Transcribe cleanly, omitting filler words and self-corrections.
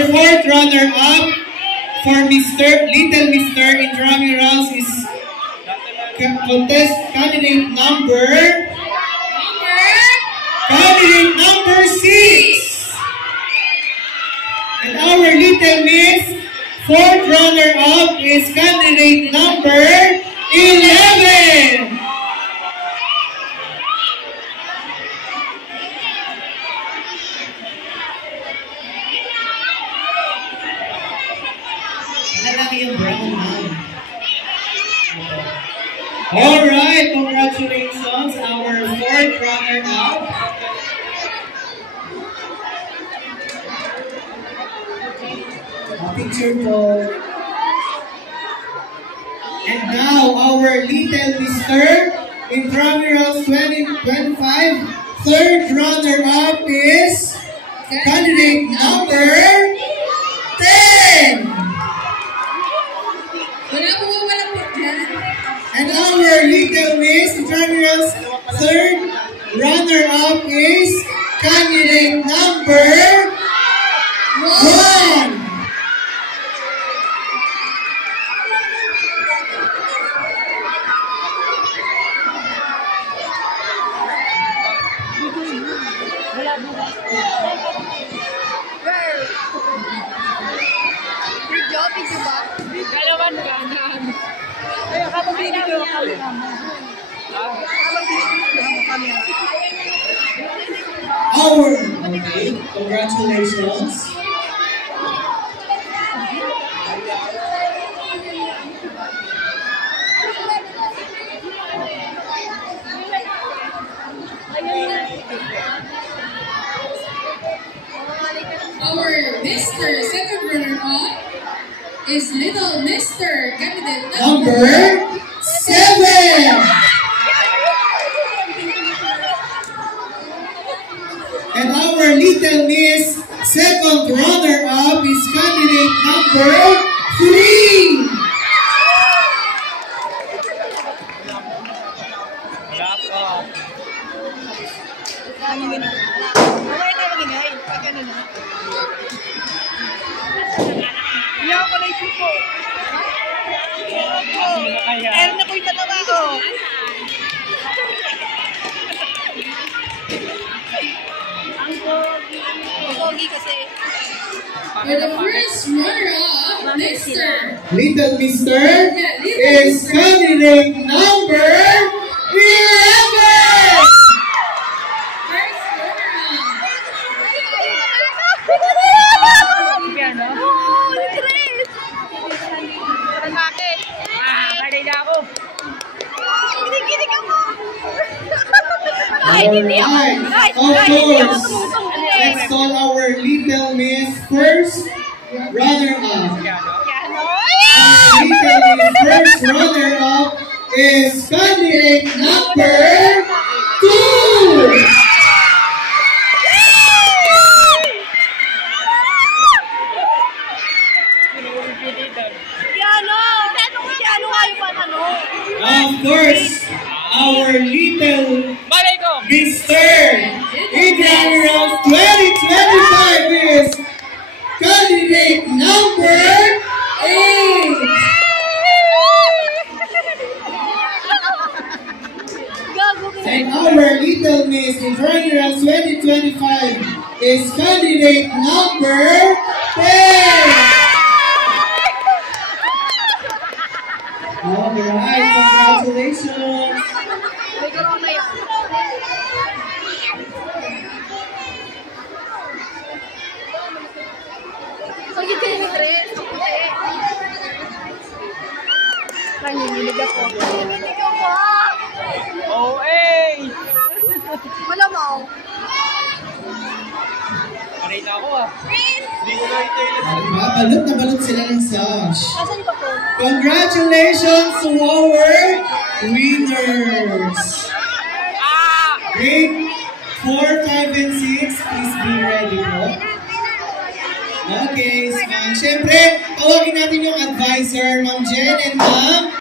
Our fourth runner-up for Little Mr. Intramurals is candidate number 6. And our Little Miss fourth runner-up is candidate number 11. Alright, congratulations, our fourth runner-up. Picture po. And now, our Little Mr. Intramurals 2025 third runner-up is candidate number 10. And our Little Miss Intramurals third runner-up is candidate number 1. Okay, congratulations. Our Mr. second runner-up is Little Mr. candidate number 7. And our Little Miss second runner-up is candidate number 3. For the first runner-up, Little Mr. is candidate number 11. First runner-up. Alright, of course. Let's call our Little Miss first runner-up. Our Little Miss first runner-up is candidate number 2. Of course, our Little Mr. Intramurals 2025 is candidate number 8. And our Little Miss Intramurals 2025 is candidate number 10. Alright, congratulations. Nanginginig ako. Wala mo. Marita ako Hindi ko balot na balot sila ng sash. Asan ka po? Congratulations to our winners. Grade 4, 5, and 6. Please be ready po. Okay, smile. Siyempre, tawagin natin yung advisor, Ma'am Jen and Ma'am